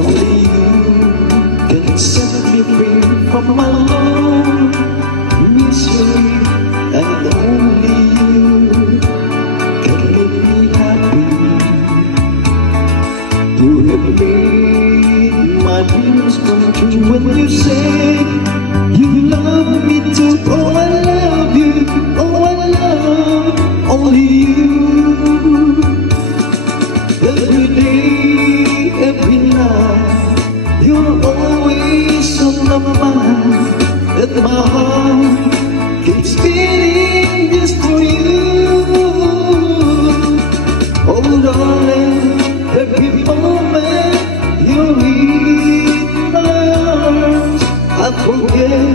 Only you can set me free from my love, misery, and only you can make me happy. You have made my dreams come true when you say you love me too. Oh, I love you. Oh, I love only you. Every day, every night, you're always on my mind, and my heart keeps beating just for you. Oh darling, every moment you're in my arms, I forget